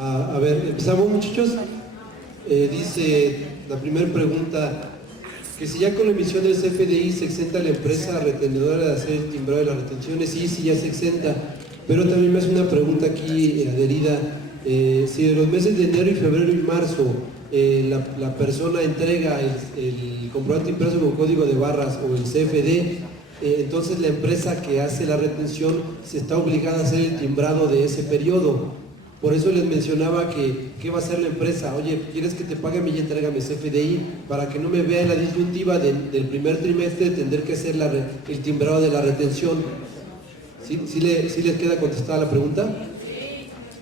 A ver, empezamos, muchachos. Dice la primera pregunta, que si ya con la emisión del CFDI se exenta la empresa retenedora de hacer el timbrado de las retenciones. Sí, sí, ya se exenta, pero también me hace una pregunta aquí adherida. Si de los meses de enero y febrero y marzo la persona entrega el comprobante impreso con código de barras o el CFD, entonces la empresa que hace la retención se está obligada a hacer el timbrado de ese periodo. Por eso les mencionaba que ¿qué va a hacer la empresa? Oye, ¿quieres que te pague mi y entrégame CFDI? Para que no me vea en la disyuntiva del primer trimestre de tener que hacer el timbrado de la retención. ¿Sí les queda contestada la pregunta?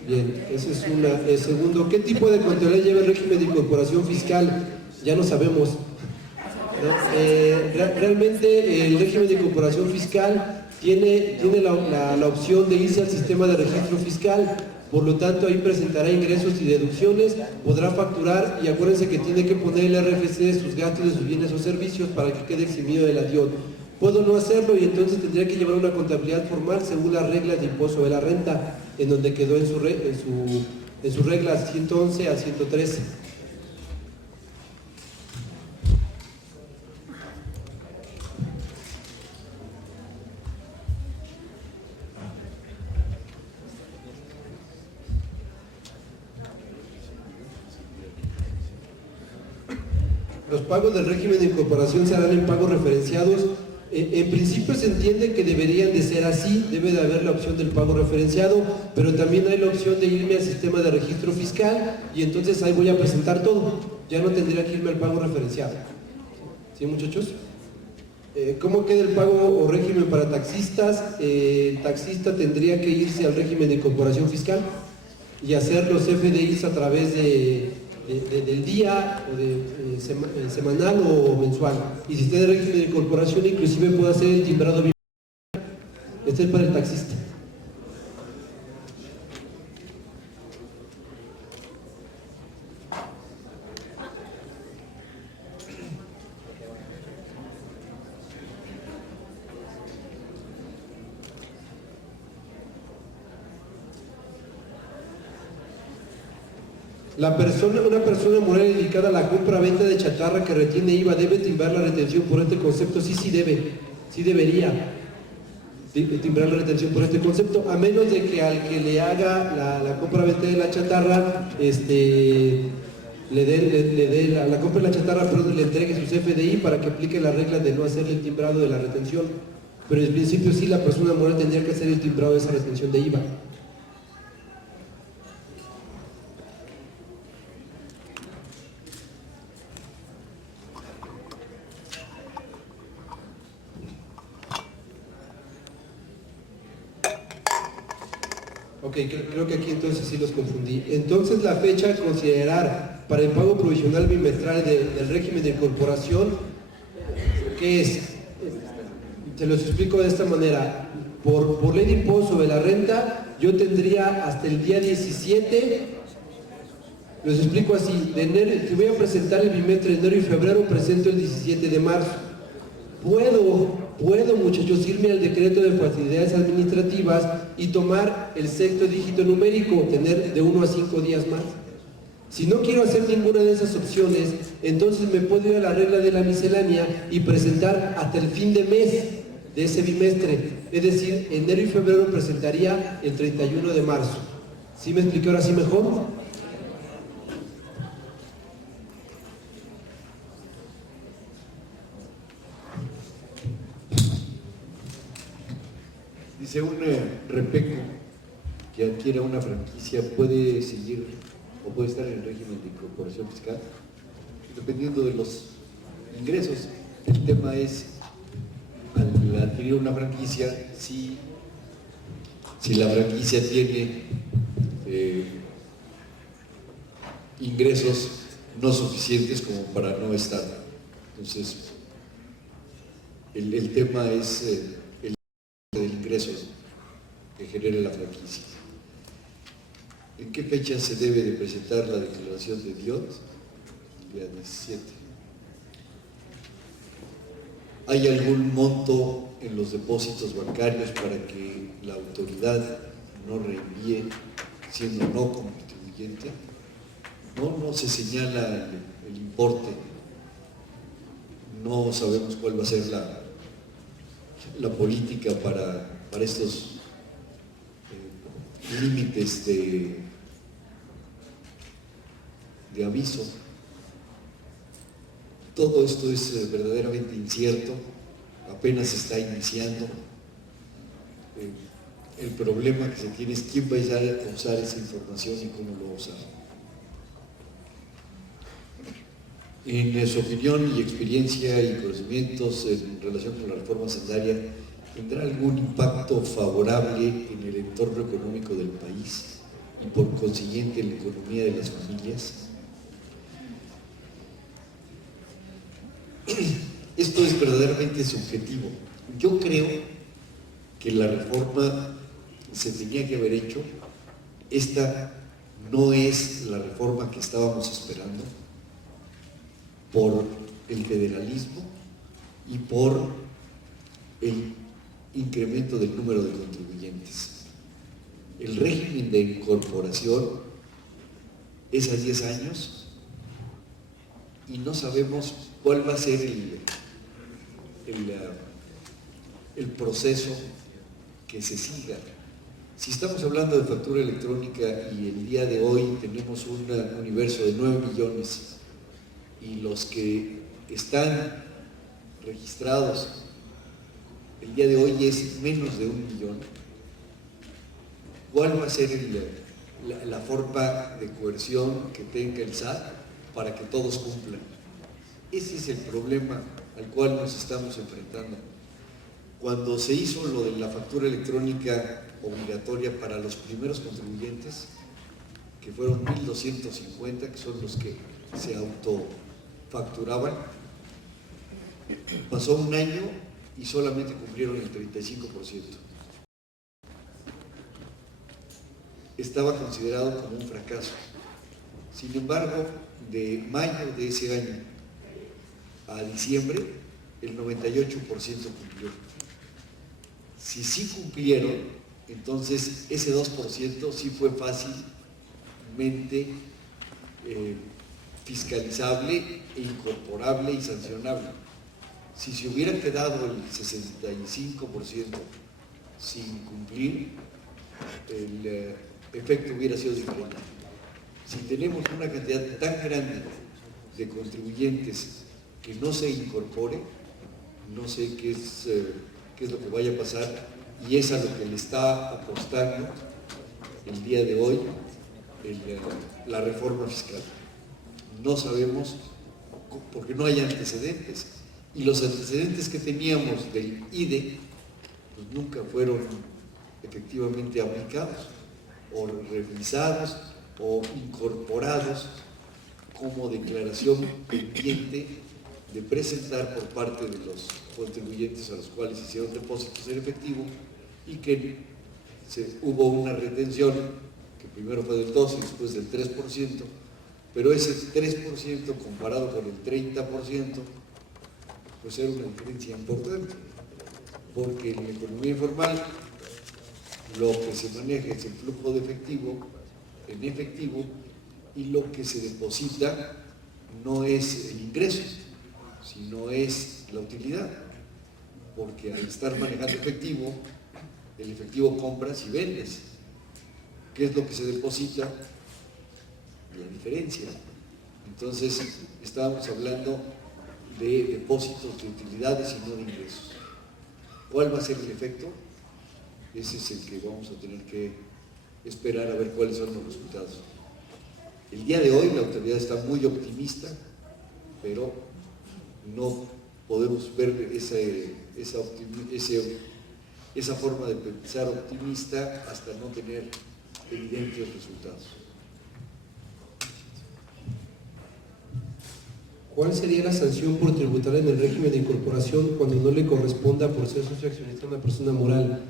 Bien, esa es una. Segundo, ¿qué tipo de contabilidad lleva el régimen de incorporación fiscal? Ya no sabemos, ¿no? Realmente el régimen de incorporación fiscal tiene la opción de irse al sistema de registro fiscal. Por lo tanto, ahí presentará ingresos y deducciones, podrá facturar y acuérdense que tiene que poner el RFC de sus gastos, de sus bienes o servicios para que quede eximido de la DIOT. Puedo no hacerlo y entonces tendría que llevar una contabilidad formal según las reglas de impuesto de la renta, en donde quedó en sus reglas 111 a 113. Los pagos del régimen de incorporación se harán en pagos referenciados. En principio se entiende que deberían de ser así, debe de haber la opción del pago referenciado, pero también hay la opción de irme al sistema de registro fiscal y entonces ahí voy a presentar todo. Ya no tendría que irme al pago referenciado. ¿Sí, muchachos? ¿Cómo queda el pago o régimen para taxistas? El taxista tendría que irse al régimen de incorporación fiscal y hacer los FDIs a través del día o de semanal o mensual. Y si está en el régimen de incorporación, inclusive puede hacer el timbrado bimensual. Este es para el taxista. Una persona moral dedicada a la compra-venta de chatarra que retiene IVA debe timbrar la retención por este concepto. Sí debería timbrar la retención por este concepto, a menos de que al que le haga la compra-venta de la chatarra le dé la compra de la chatarra, pero le entregue su CFDI para que aplique las reglas de no hacerle el timbrado de la retención. Pero en principio sí, la persona moral tendría que hacer el timbrado de esa retención de IVA. Ok, creo que aquí entonces sí los confundí. Entonces la fecha a considerar para el pago provisional bimestral del régimen de incorporación, ¿qué es? Se los explico de esta manera. Por ley de impuesto sobre la renta, yo tendría hasta el día 17, los explico así, de enero, si voy a presentar el bimestre de enero y febrero, presento el 17 de marzo. Puedo, muchachos, irme al decreto de facilidades administrativas y tomar el sexto dígito numérico, tener de 1 a 5 días más. Si no quiero hacer ninguna de esas opciones, entonces me puedo ir a la regla de la miscelánea y presentar hasta el fin de mes de ese bimestre. Es decir, enero y febrero presentaría el 31 de marzo. ¿Sí me expliqué ahora sí mejor? Dice un repeco que adquiera una franquicia puede seguir o puede estar en el régimen de incorporación fiscal dependiendo de los ingresos. El tema es, al adquirir una franquicia, si la franquicia tiene ingresos no suficientes como para no estar. Entonces, el tema es del ingreso que genere la franquicia. ¿En qué fecha se debe de presentar la declaración de DIOT? El día 17. ¿Hay algún monto en los depósitos bancarios para que la autoridad no reenvíe siendo no convertible? contribuyente, no se señala el importe, no sabemos cuál va a ser la política para estos límites de aviso. Todo esto es verdaderamente incierto, apenas se está iniciando. El problema que se tiene es quién va a usar esa información y cómo lo va a usar. En su opinión y experiencia y conocimientos en relación con la reforma hacendaria, ¿tendrá algún impacto favorable en el entorno económico del país y por consiguiente en la economía de las familias? Esto es verdaderamente subjetivo. Yo creo que la reforma se tenía que haber hecho. Esta no es la reforma que estábamos esperando por el federalismo y por el incremento del número de contribuyentes. El régimen de incorporación es a 10 años y no sabemos cuál va a ser el proceso que se siga. Si estamos hablando de factura electrónica y el día de hoy tenemos un universo de 9 millones y los que están registrados el día de hoy es menos de 1 millón, ¿cuál va a ser la forma de coerción que tenga el SAT para que todos cumplan? Ese es el problema al cual nos estamos enfrentando. Cuando se hizo lo de la factura electrónica obligatoria para los primeros contribuyentes, que fueron 1,250, que son los que se autofacturaban, pasó un año y solamente cumplieron el 35%. Estaba considerado como un fracaso. Sin embargo, de mayo de ese año a diciembre, el 98% cumplió. Si sí cumplieron, entonces ese 2% sí fue fácilmente fiscalizable e incorporable y sancionable. Si se hubiera quedado el 65% sin cumplir, el efecto hubiera sido diferente. Si tenemos una cantidad tan grande de contribuyentes que no se incorpore, no sé qué es lo que vaya a pasar, y es a lo que le está apostando el día de hoy la reforma fiscal. No sabemos, porque no hay antecedentes, y los antecedentes que teníamos del IDE pues nunca fueron efectivamente aplicados o revisados o incorporados como declaración pendiente de presentar por parte de los contribuyentes a los cuales hicieron depósitos en efectivo, y que hubo una retención que primero fue del 12 y después del 3%, pero ese 3% comparado con el 30%, pues era una diferencia importante, porque en la economía informal lo que se maneja es el flujo de efectivo, en efectivo, y lo que se deposita no es el ingreso, sino es la utilidad, porque al estar manejando efectivo, el efectivo compras y vendes. ¿Qué es lo que se deposita? La diferencia. Entonces, estábamos hablando de depósitos de utilidades y no de ingresos. ¿Cuál va a ser el efecto? Ese es el que vamos a tener que esperar a ver cuáles son los resultados. El día de hoy la autoridad está muy optimista, pero no podemos ver esa forma de pensar optimista hasta no tener evidentes resultados. ¿Cuál sería la sanción por tributar en el régimen de incorporación cuando no le corresponda por ser socio accionista a una persona moral?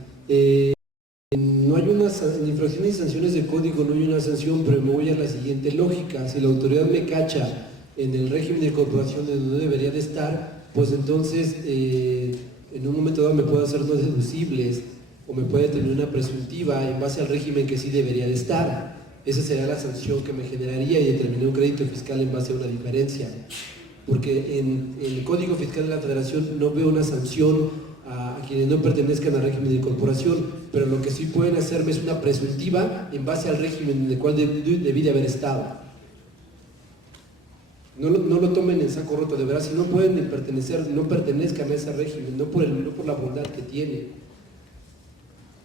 No hay en infracciones y sanciones de código no hay una sanción, pero me voy a la siguiente lógica. Si la autoridad me cacha en el régimen de incorporación donde no debería de estar, pues entonces en un momento dado me puede hacer no deducibles o me puede tener una presuntiva en base al régimen que sí debería de estar. esa sería la sanción que me generaría y determinar un crédito fiscal en base a una diferencia. Porque en el Código Fiscal de la Federación no veo una sanción a quienes no pertenezcan al régimen de incorporación, pero lo que sí pueden hacerme es una presuntiva en base al régimen en el cual debí de haber estado. No lo tomen en saco roto, de verdad, si no pueden pertenecer, no pertenezcan a ese régimen, no por la bondad que tiene.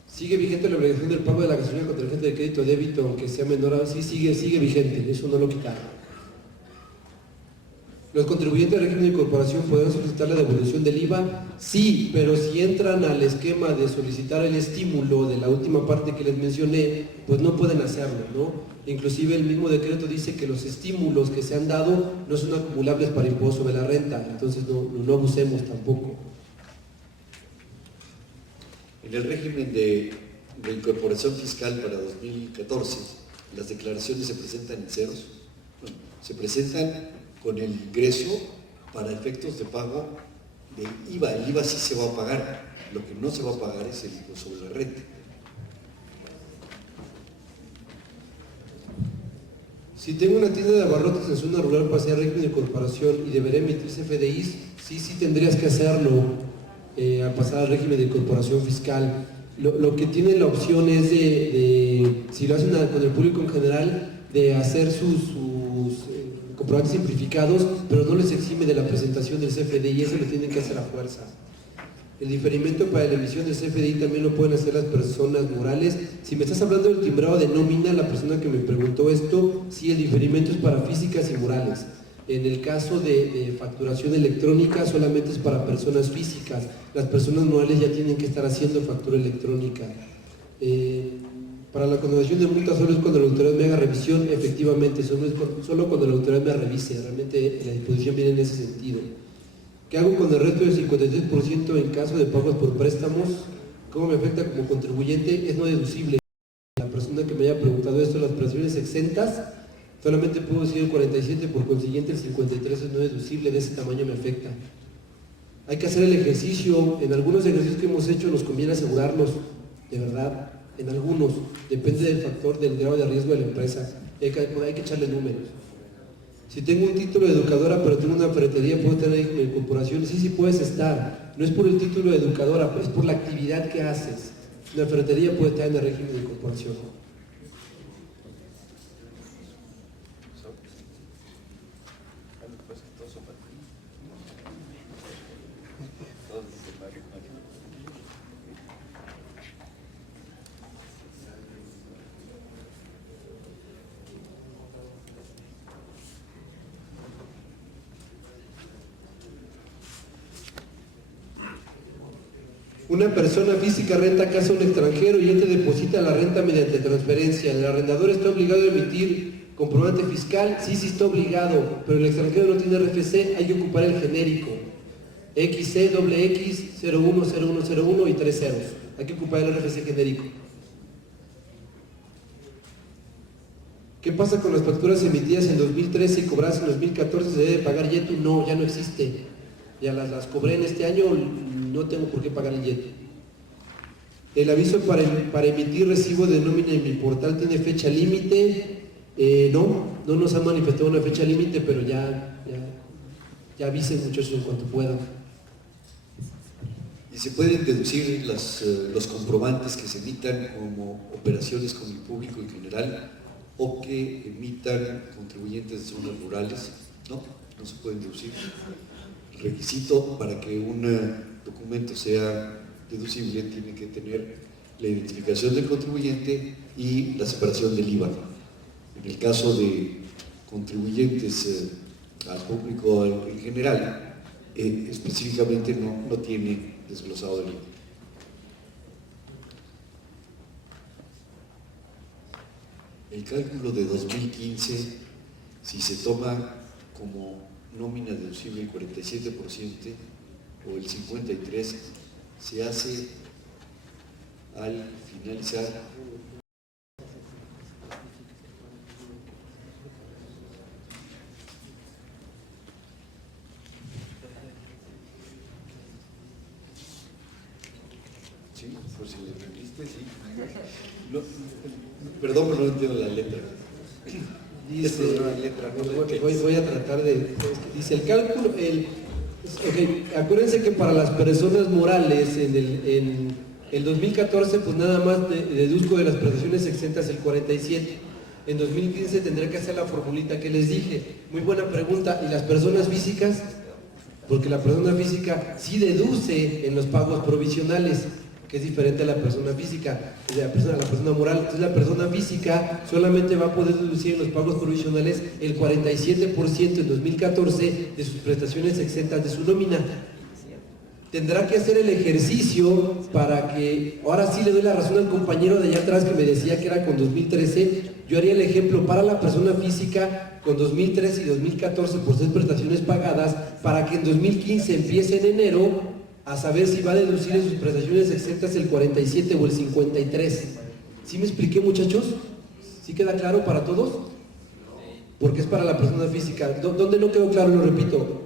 Sigue vigente la obligación del pago de la gasolina con tarjeta de crédito o débito, aunque sea menor a... Sí, sigue vigente, eso no lo quitaron. ¿Los contribuyentes del régimen de incorporación podrán solicitar la devolución del IVA? Sí, pero si entran al esquema de solicitar el estímulo de la última parte que les mencioné, pues no pueden hacerlo, ¿no? Inclusive el mismo decreto dice que los estímulos que se han dado no son acumulables para impuesto sobre la renta, entonces no abusemos tampoco. En el régimen de incorporación fiscal para 2014, las declaraciones se presentan en ceros. Bueno, se presentan con el ingreso para efectos de pago del IVA. El IVA sí se va a pagar, lo que no se va a pagar es el impuesto sobre la renta. Si tengo una tienda de abarrotes en zona rural para hacer régimen de incorporación y deberé emitir CFDIs, sí tendrías que hacerlo al pasar al régimen de incorporación fiscal. Lo que tiene la opción es si lo hacen con el público en general, de hacer sus comprobantes simplificados, pero no les exime de la presentación del CFDI, y eso lo tienen que hacer a fuerza. El diferimento para la emisión del CFDI también lo pueden hacer las personas morales. Si me estás hablando del timbrado de nómina, la persona que me preguntó esto, sí, el diferimento es para físicas y morales. En el caso de facturación electrónica solamente es para personas físicas. Las personas morales ya tienen que estar haciendo factura electrónica. Para la condonación de multas solo es cuando la autoridad me haga revisión, efectivamente, solo cuando la autoridad me revise, realmente la disposición viene en ese sentido. ¿Qué hago con el resto del 53% en caso de pagos por préstamos? ¿Cómo me afecta como contribuyente? Es no deducible. La persona que me haya preguntado esto, las prestaciones exentas, solamente puedo decir el 47, por consiguiente el 53 es no deducible, de ese tamaño me afecta. Hay que hacer el ejercicio, en algunos ejercicios que hemos hecho nos conviene asegurarlos, de verdad, en algunos, depende del factor, del grado de riesgo de la empresa, hay que echarle números. Si tengo un título de educadora pero tengo una ferretería, ¿puedo tener régimen de incorporación? Sí puedes estar, no es por el título de educadora, es por la actividad que haces. Una ferretería puede estar en el régimen de incorporación. Una persona física renta casa a un extranjero y él te deposita la renta mediante transferencia. ¿El arrendador está obligado a emitir comprobante fiscal? Sí está obligado, pero el extranjero no tiene RFC, hay que ocupar el genérico. XC, XX, 010101 y 3 ceros. Hay que ocupar el RFC genérico. ¿Qué pasa con las facturas emitidas en 2013 y cobradas en 2014? ¿Se debe pagar YETU? No, ya no existe. Ya las cobré en este año, no tengo por qué pagar el YETU. El aviso para emitir recibo de nómina en mi portal tiene fecha límite. No nos han manifestado una fecha límite, pero ya avisen, muchachos, en cuanto puedan. Y se pueden deducir los comprobantes que se emitan como operaciones con el público en general o que emitan contribuyentes de zonas rurales. No se pueden deducir. El requisito para que un documento sea deducible tiene que tener la identificación del contribuyente y la separación del IVA. En el caso de contribuyentes al público en general, específicamente no tiene desglosado el IVA. El cálculo de 2015, si se toma como nómina deducible el 47% o el 53%, se hace al finalizar Sí, por si le entendiste, sí. No, perdón, pero no entiendo la letra. Dice, Esto es una letra, no voy a tratar de... Dice, el cálculo, ok, acuérdense que para las personas morales en el 2014 pues nada más deduzco de las prestaciones exentas el 47. En 2015 tendré que hacer la formulita que les dije. Muy buena pregunta. ¿Y las personas físicas? Porque la persona física sí deduce en los pagos provisionales, que es diferente a la persona física, la persona moral. Entonces la persona física solamente va a poder deducir en los pagos provisionales el 47% en 2014 de sus prestaciones exentas de su nómina. Tendrá que hacer el ejercicio para que, ahora sí le doy la razón al compañero de allá atrás que me decía que era con 2013, yo haría el ejemplo para la persona física con 2013 y 2014 por ser prestaciones pagadas, para que en 2015 empiece en enero a saber si va a deducir en sus prestaciones exentas el 47 o el 53. ¿Sí me expliqué, muchachos? ¿Sí queda claro para todos? Porque es para la persona física. ¿Dónde no quedó claro? Lo repito.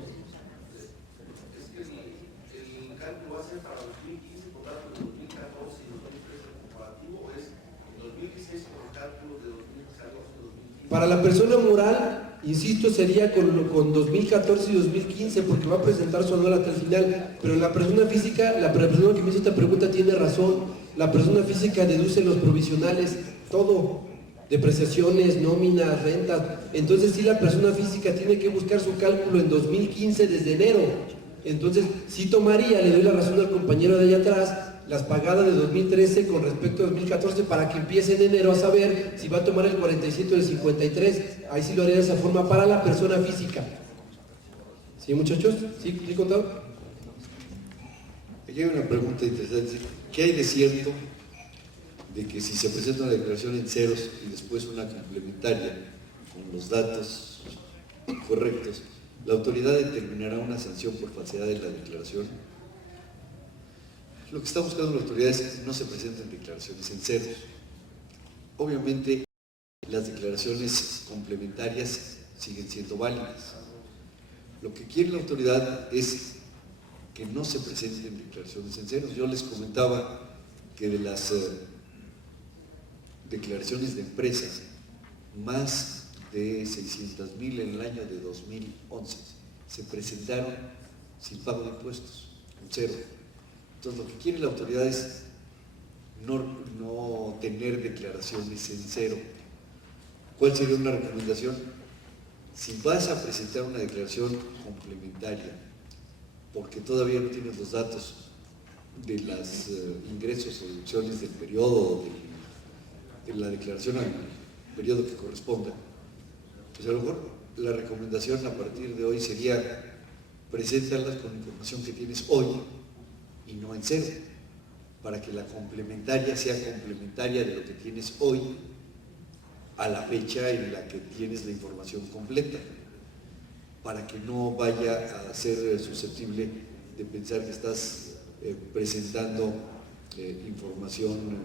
Para la persona moral, insisto, sería con 2014 y 2015, porque va a presentar su anual hasta el final. Pero la persona física, la persona que me hizo esta pregunta tiene razón. La persona física deduce los provisionales, todo, depreciaciones, nóminas, rentas. Entonces sí, la persona física tiene que buscar su cálculo en 2015 desde enero. Entonces sí tomaría, le doy la razón al compañero de allá atrás, las pagadas de 2013 con respecto a 2014 para que empiece en enero a saber si va a tomar el 47 o el 53. Ahí sí lo haría de esa forma para la persona física. ¿Sí, muchachos? ¿Sí, contado? Aquí hay una pregunta interesante. ¿Qué hay de cierto de que si se presenta una declaración en ceros y después una complementaria con los datos correctos, la autoridad determinará una sanción por falsedad de la declaración? Lo que está buscando la autoridad es que no se presenten declaraciones en ceros. Obviamente, las declaraciones complementarias siguen siendo válidas. Lo que quiere la autoridad es que no se presenten declaraciones en ceros. Yo les comentaba que de las declaraciones de empresas, más de 600,000 en el año de 2011 se presentaron sin pago de impuestos, con cero. Entonces, lo que quiere la autoridad es no tener declaraciones en cero. ¿Cuál sería una recomendación? Si vas a presentar una declaración complementaria, porque todavía no tienes los datos de los ingresos o deducciones del periodo, de la declaración al periodo que corresponda, pues a lo mejor la recomendación a partir de hoy sería preséntalas con información que tienes hoy y no en cero, para que la complementaria sea complementaria de lo que tienes hoy a la fecha en la que tienes la información completa, para que no vaya a ser susceptible de pensar que estás presentando información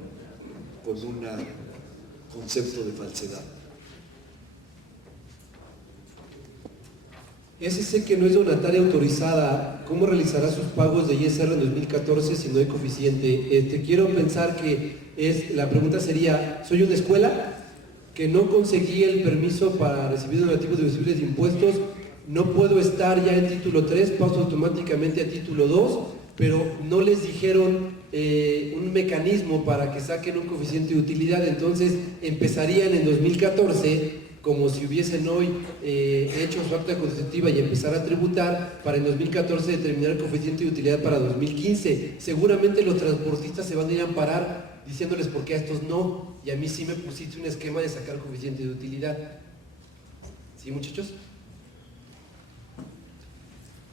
con un concepto de falsedad. SC que no es donataria autorizada, ¿cómo realizará sus pagos de ISR en 2014 si no hay coeficiente? Quiero pensar que la pregunta sería, ¿soy una escuela que no conseguí el permiso para recibir donativos deducibles de impuestos? No puedo estar ya en título 3, paso automáticamente a título 2, pero no les dijeron un mecanismo para que saquen un coeficiente de utilidad, entonces empezarían en 2014 como si hubiesen hoy hecho su acta constitutiva y empezar a tributar para en 2014 determinar el coeficiente de utilidad para 2015. Seguramente los transportistas se van a ir a amparar diciéndoles por qué a estos no, y a mí sí me pusiste un esquema de sacar coeficiente de utilidad. ¿Sí, muchachos?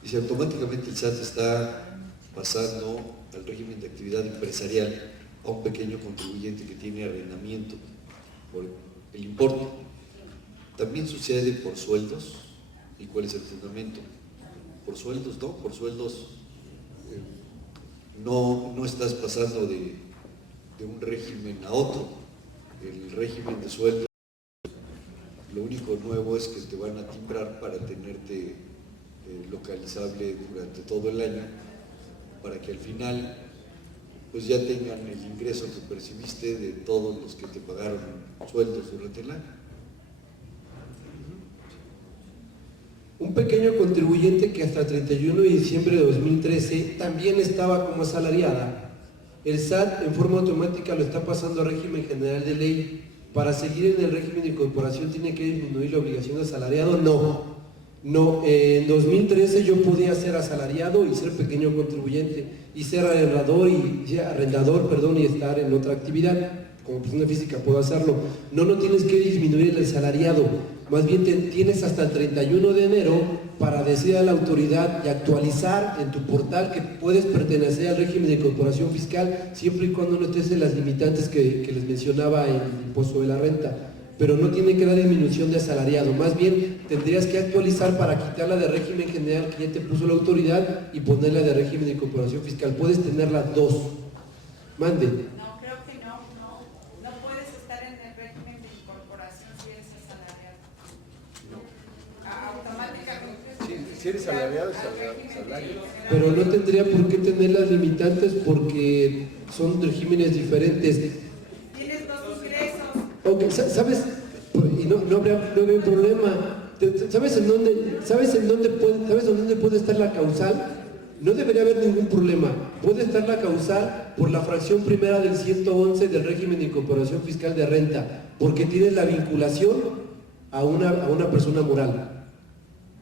Y si automáticamente el SAT está pasando al régimen de actividad empresarial a un pequeño contribuyente que tiene arrendamiento por el importe, también sucede por sueldos. ¿Y cuál es el fundamento? Por sueldos, ¿no? Por sueldos no estás pasando de un régimen a otro. El régimen de sueldos, lo único nuevo es que te van a timbrar para tenerte localizable durante todo el año, para que al final pues ya tengan el ingreso que percibiste de todos los que te pagaron sueldos durante el año. Un pequeño contribuyente que hasta el 31 de diciembre de 2013 también estaba como asalariada, el SAT en forma automática lo está pasando a régimen general de ley. Para seguir en el régimen de incorporación tiene que disminuir la obligación de asalariado. No, en 2013 yo podía ser asalariado y ser pequeño contribuyente y ser arrendador y estar en otra actividad. Como persona física puedo hacerlo. No tienes que disminuir el asalariado, más bien tienes hasta el 31 de enero para decir a la autoridad y actualizar en tu portal que puedes pertenecer al régimen de incorporación fiscal siempre y cuando no estés en las limitantes que les mencionaba en el impuesto de la renta. Pero no tiene que dar disminución de asalariado, más bien tendrías que actualizar para quitarla de régimen general que ya te puso la autoridad y ponerla de régimen de incorporación fiscal. Puedes tener las dos. Mande. No, creo que no puedes estar en el régimen de incorporación si eres asalariado. Automáticamente. Sí, si eres asalariado, es salario. Pero no tendría por qué tener las limitantes porque son regímenes diferentes. Tienes dos ingresos. Ok, ¿sabes? Y no habría problema. ¿Sabes en dónde puede estar la causal? No debería haber ningún problema. Puede estar la causal por la fracción primera del 111 del régimen de incorporación fiscal de renta, porque tienes la vinculación a una persona moral.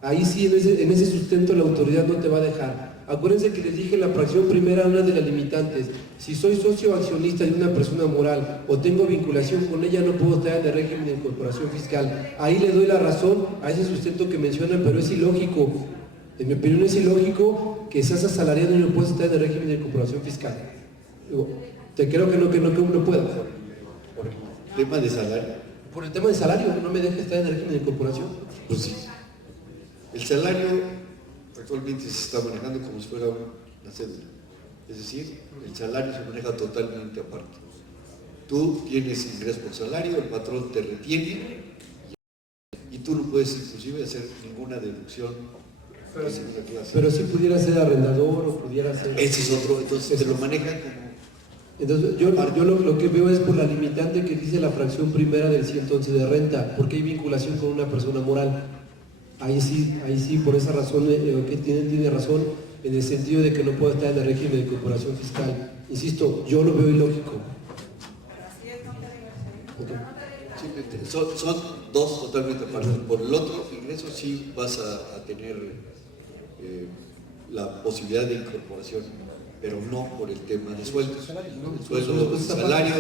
Ahí sí, en ese sustento la autoridad no te va a dejar. Acuérdense que les dije la fracción primera, una de las limitantes. Si soy socio accionista de una persona moral o tengo vinculación con ella, no puedo estar en el régimen de incorporación fiscal. Ahí le doy la razón a ese sustento que mencionan, pero es ilógico. En mi opinión es ilógico que seas asalariado y no puedes estar en el régimen de incorporación fiscal. Te creo que no pueda. Por el tema de salario. Por el tema de salario, no me deja estar en el régimen de incorporación. Pues sí. El salario actualmente se está manejando como si fuera una cédula. Es decir, el salario se maneja totalmente aparte. Tú tienes ingreso por salario, el patrón te retiene y tú no puedes inclusive hacer ninguna deducción. Pero si pudiera ser arrendador o pudiera ser... Ese es otro, entonces te lo manejan como... Entonces yo lo que veo es por la limitante que dice la fracción primera del 111 de renta, porque hay vinculación con una persona moral. Ahí sí, por esa razón, que tiene razón, en el sentido de que no puede estar en el régimen de incorporación fiscal. Insisto, yo lo veo ilógico. Sí, son dos totalmente aparte. Por el otro ingreso sí vas a tener la posibilidad de incorporación, pero no por el tema de sueldos. El salario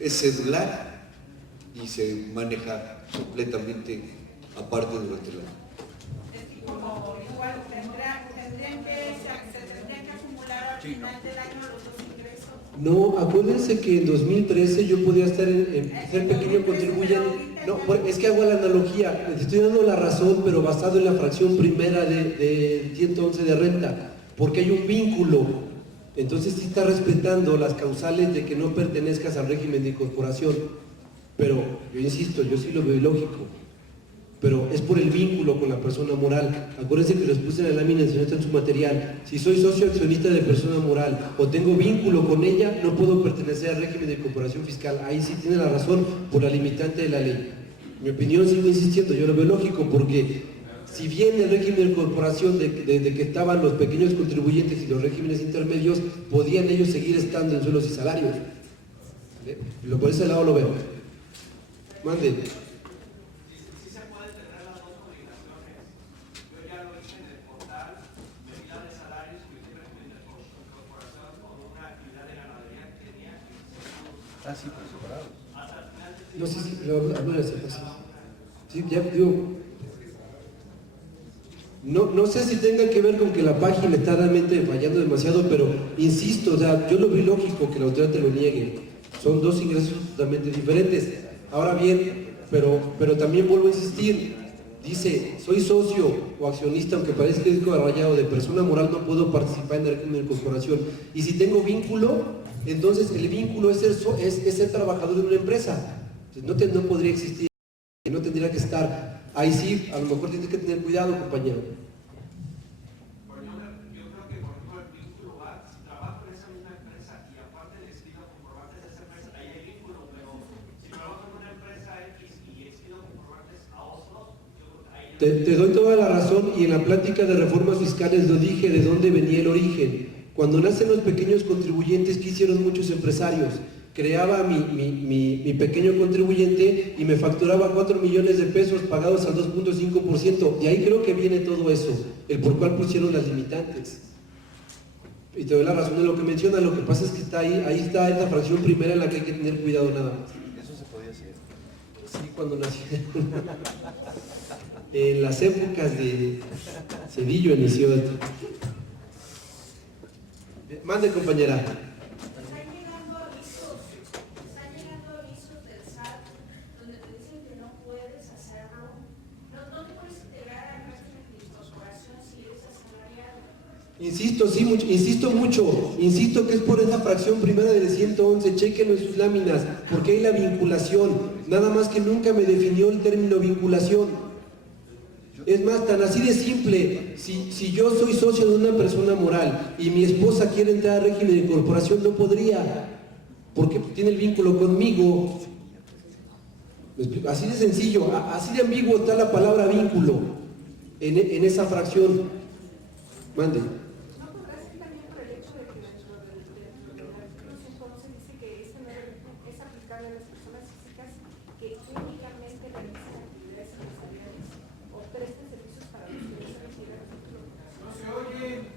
es cedular y se maneja completamente aparte durante el año. Como igual se tendrían que acumular al final del año los dos ingresos. No, acuérdense que en 2013 yo podía estar ser pequeño contribuyente. No, es que hago la analogía, les estoy dando la razón, pero basado en la fracción primera de 111 de renta, porque hay un vínculo. Entonces sí está respetando las causales de que no pertenezcas al régimen de incorporación. Pero yo insisto, yo sí lo veo ilógico. Pero es por el vínculo con la persona moral. Acuérdense que les puse en la lámina, está en su material. Si soy socio accionista de persona moral o tengo vínculo con ella, no puedo pertenecer al régimen de incorporación fiscal. Ahí sí tiene la razón por la limitante de la ley. Mi opinión, sigo insistiendo, yo lo veo lógico porque si bien el régimen de incorporación desde que estaban los pequeños contribuyentes y los regímenes intermedios, podían ellos seguir estando en sueldos y salarios. ¿Vale? Por ese lado lo veo. Mande. Ah, sí, por separado. No sé si lo así. Sí, ya digo. No sé si tenga que ver con que la página está realmente fallando demasiado, pero insisto, o sea, yo lo veo lógico que la autoridad te lo niegue. Son dos ingresos totalmente diferentes. Ahora bien, pero también vuelvo a insistir, dice, soy socio o accionista, aunque parezca que es rayado, de persona moral no puedo participar en el régimen de incorporación. Y si tengo vínculo, entonces el vínculo es ser trabajador de una empresa. Entonces, no podría existir, no tendría que estar. Ahí sí, a lo mejor tienes que tener cuidado, compañero. Yo creo que por ejemplo el vínculo va, si trabajo en Te doy toda la razón y en la plática de reformas fiscales lo dije de dónde venía el origen. Cuando nacen los pequeños contribuyentes, ¿qué hicieron muchos empresarios? Creaba mi pequeño contribuyente y me facturaba 4 millones de pesos pagados al 2.5%. Y ahí creo que viene todo eso, el por cual pusieron las limitantes. Y te doy la razón de lo que menciona, lo que pasa es que está ahí está esta fracción primera en la que hay que tener cuidado nada más. Eso se podía hacer. Sí, cuando nací. En las épocas de Cedillo inició esto. Mande, compañera. Están llegando avisos del SAT donde te dicen que no puedes hacerlo. No te puedes integrar al régimen de incorporación si eres asalariado. Insisto que es por esa fracción primera del 111, chéquenlo en sus láminas, porque hay la vinculación, nada más que nunca me definió el término vinculación. Es más, tan así de simple, si yo soy socio de una persona moral y mi esposa quiere entrar al régimen de incorporación, no podría, porque tiene el vínculo conmigo. Así de sencillo, así de ambiguo está la palabra vínculo en esa fracción. Mande. ¿No podrá ser también por el hecho de que dentro del artículo 111 dice que este nuevo es aplicable a las personas físicas que únicamente realicen actividades empresariales o presten servicios para los que se refiere al artículo? No se oye.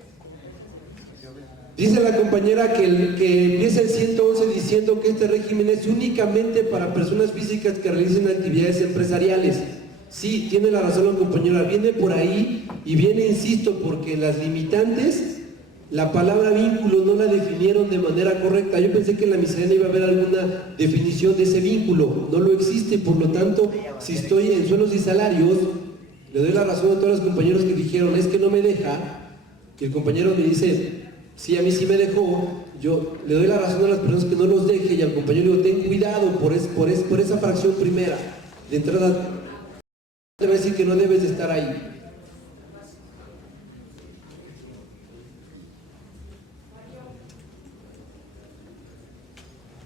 Dice la compañera que empieza el 111 diciendo que este régimen es únicamente para personas físicas que realicen actividades empresariales. Sí, tiene la razón la compañera, viene por ahí y viene, insisto, porque las limitantes, la palabra vínculo no la definieron de manera correcta. Yo pensé que en la miscelánea iba a haber alguna definición de ese vínculo, no lo existe, por lo tanto, si estoy en sueldos y salarios, le doy la razón a todos los compañeros que dijeron, es que no me deja, y el compañero me dice, sí, a mí sí me dejó, yo le doy la razón a las personas que no los deje y al compañero le digo, ten cuidado por esa fracción primera, de entrada, te va a decir que no debes de estar ahí.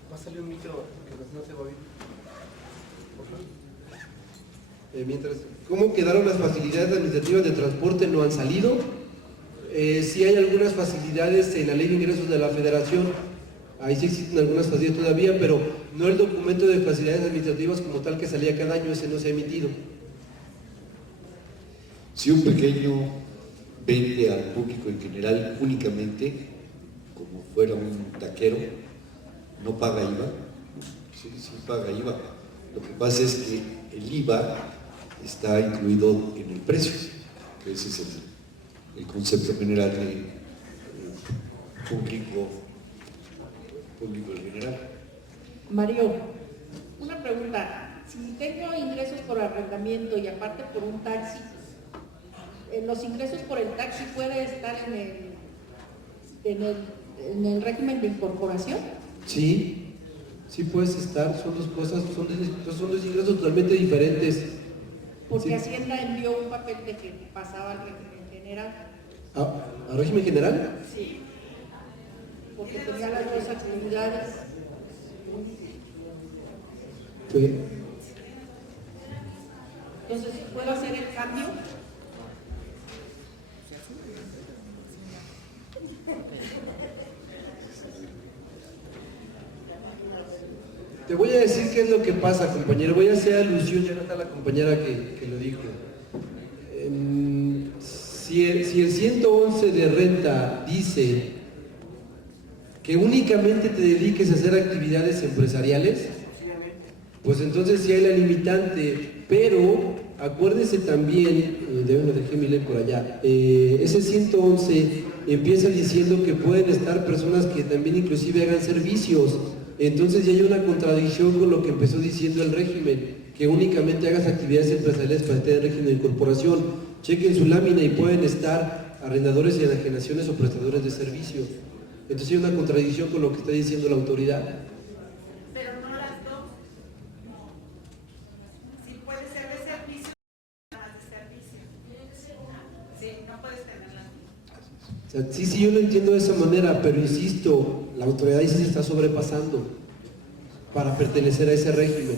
Pásale un micro, mientras no se va a oír. Mientras, ¿cómo quedaron las facilidades administrativas de transporte? ¿No han salido? Sí hay algunas facilidades en la Ley de Ingresos de la Federación, ahí sí existen algunas facilidades todavía, pero no el documento de facilidades administrativas como tal que salía cada año, ese no se ha emitido. Si un pequeño vende al público en general únicamente, como fuera un taquero, no paga IVA, sí paga IVA. Lo que pasa es que el IVA está incluido en el precio, que ese es el concepto general de público en general. Mario, una pregunta. Si tengo ingresos por arrendamiento y aparte por un taxi, ¿los ingresos por el taxi puede estar en el régimen de incorporación? Sí puedes estar, son dos cosas, son dos ingresos totalmente diferentes. Porque Sí. Hacienda envió un papel de que pasaba al régimen general. ¿A régimen general? Sí. Porque tenía las dos actividades. Sí. Entonces, ¿puedo hacer el cambio? Te voy a decir qué es lo que pasa, compañero. Voy a hacer alusión, ya no está la compañera que lo dijo. Si el 111 de renta dice que únicamente te dediques a hacer actividades empresariales, pues entonces sí hay la limitante, pero acuérdese también, dejé mi ley por allá, ese 111 empieza diciendo que pueden estar personas que también inclusive hagan servicios. Entonces ya hay una contradicción con lo que empezó diciendo el régimen, que únicamente hagas actividades empresariales para tener régimen de incorporación. Chequen su lámina y pueden estar arrendadores y enajenaciones o prestadores de servicios. Entonces hay una contradicción con lo que está diciendo la autoridad. Pero no las dos. Sí puede ser de servicio, nada más de servicio. Sí, no puedes tenerlas. O sea, sí, yo lo entiendo de esa manera, pero insisto, la autoridad ahí sí se está sobrepasando para pertenecer a ese régimen.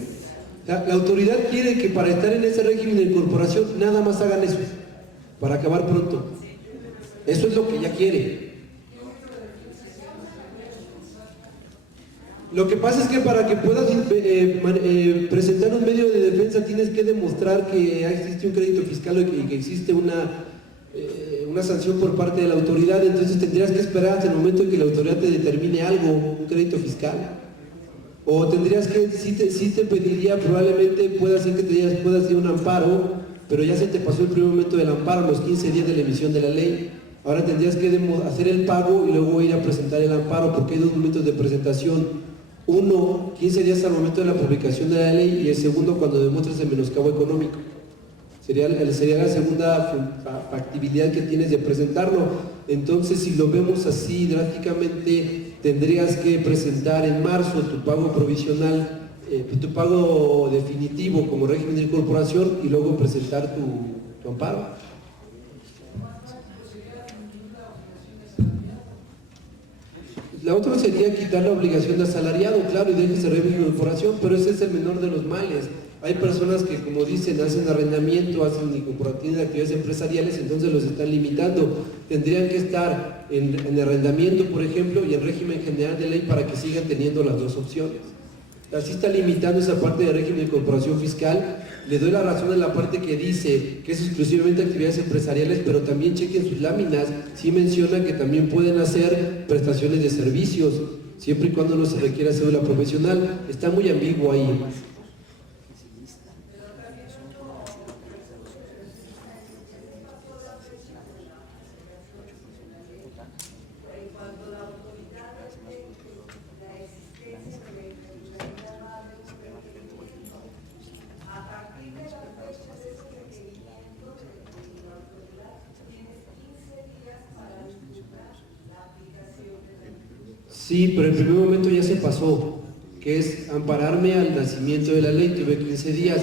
La autoridad quiere que para estar en ese régimen de incorporación nada más hagan eso, para acabar pronto. Eso es lo que ella quiere. Lo que pasa es que para que puedas presentar un medio de defensa tienes que demostrar que existe un crédito fiscal y que existe una sanción por parte de la autoridad. Entonces tendrías que esperar hasta el momento en que la autoridad te determine algo, un crédito fiscal. O tendrías que, sí te pediría, probablemente pueda ser que puedas hacer un amparo, pero ya se te pasó el primer momento del amparo, los 15 días de la emisión de la ley. Ahora tendrías que hacer el pago y luego ir a presentar el amparo, porque hay dos momentos de presentación. Uno, 15 días al momento de la publicación de la ley, y el segundo cuando demuestres el menoscabo económico. Sería la segunda factibilidad que tienes de presentarlo. Entonces, si lo vemos así drásticamente, tendrías que presentar en marzo tu pago provisional, tu pago definitivo como régimen de incorporación y luego presentar tu amparo. La otra sería quitar la obligación de asalariado, claro, y déjese régimen de incorporación, pero ese es el menor de los males. Hay personas que, como dicen, hacen arrendamiento, tienen actividades empresariales, entonces los están limitando. Tendrían que estar en arrendamiento, por ejemplo, y en régimen general de ley para que sigan teniendo las dos opciones. Así está limitando esa parte de régimen de incorporación fiscal. Le doy la razón en la parte que dice que es exclusivamente actividades empresariales, pero también chequen sus láminas, sí menciona que también pueden hacer prestaciones de servicios, siempre y cuando no se requiera cédula profesional. Está muy ambiguo ahí. Sí, pero en primer momento ya se pasó, que es ampararme al nacimiento de la ley, tuve 15 días.